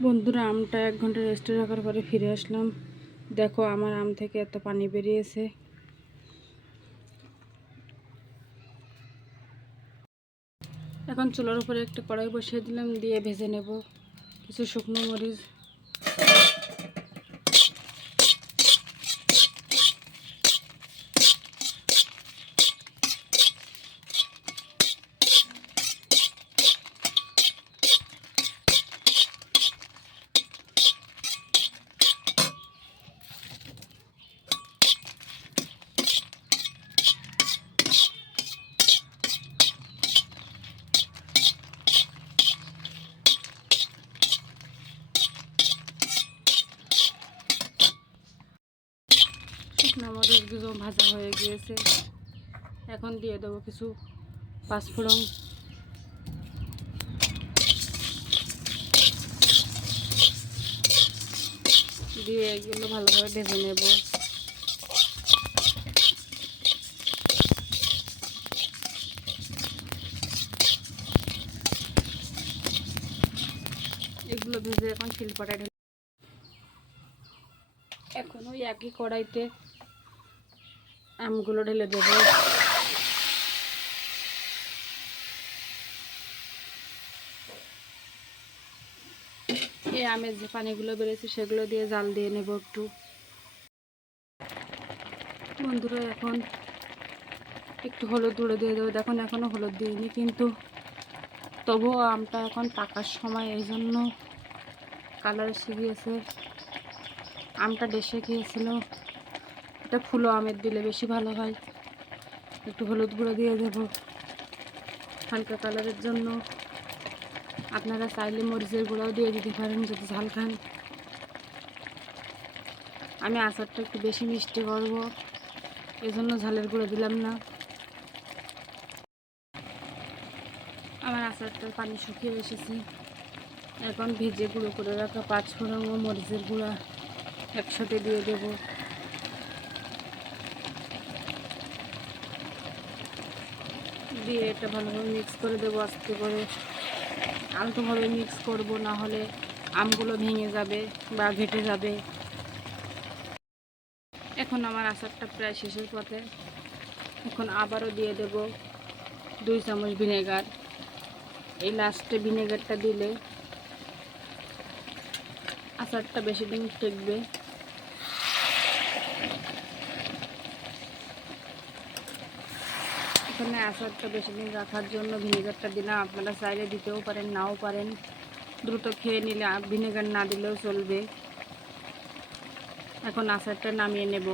বন্ধুরা, আমটা 1 ঘন্টা রেস্টে রাখার পরে ফিরে আসলাম। দেখো আমার আম থেকে এত পানি বেরিয়েছে। এখন চুলার উপরে একটা কড়াই বসিয়ে দিলাম, দিয়ে ভেজে নেব কিছু শুকনো মরিচ। শুকনো মরিচগুলো ভাজা হয়ে গিয়েছে। এখন দিয়ে দেবো কিছু পাঁচফোড়ন, দিয়ে এগুলো ভালোভাবে ভেজে নেব। এগুলো ভেজে এখন শিলপাটায় ঢেলে, এখন ওই একই কড়াইতে আমগুলো ঢেলে দেবো। এই আমের যে পানিগুলো বেরিয়েছে সেগুলো দিয়ে জাল দিয়ে নেব একটু। বন্ধুরা, এখন একটু হলুদ গুঁড়ো দিয়ে দেবো। দেখুন এখনও হলুদ দিইনি, কিন্তু তবুও আমটা এখন পাকার সময়, এই জন্য কালার এসে গিয়েছে। আমটা ডেসে গিয়েছিল। এটা ফুলো আমের দিলে বেশি ভালো হয়। একটু হলুদ গুঁড়ো দিয়ে দেবো হালকা কালারের জন্য। আপনারা চাইলে মরিচের গুঁড়াও দিয়ে দিতে পারেন যদি ঝাল খান। আমি আচারটা একটু বেশি মিষ্টি করবো, এজন্য ঝালের গুঁড়ো দিলাম না। আমার আচারটার পানি শুকিয়ে এসেছে। এখন ভেজে গুঁড়ো করে রাখা পাঁচফোড়ন ও মরিচের গুঁড়া একসাথে দিয়ে দেব। দিয়ে এটা ভালোভাবে মিক্স করে দেবো আস্তে করে। আলতোভাবে মিক্স করব, না হলে আমগুলো ভেঙে যাবে বা ঘেটে যাবে। এখন আমার আচারটা প্রায় শেষের পথে। এখন আবারও দিয়ে দেব 2 চামচ ভিনেগার। এই লাস্টে ভিনেগারটা দিলে আচারটা বেশি দিন টিকবে। এখানে আচারটা বেশি দিন রাখার জন্য ভিনেগারটা দিলাম। আপনারা চাইলে দিতেও পারেন, নাও পারেন। দ্রুত খেয়ে নিলে ভিনেগার না দিলেও চলবে। এখন আচারটা নামিয়ে নেব।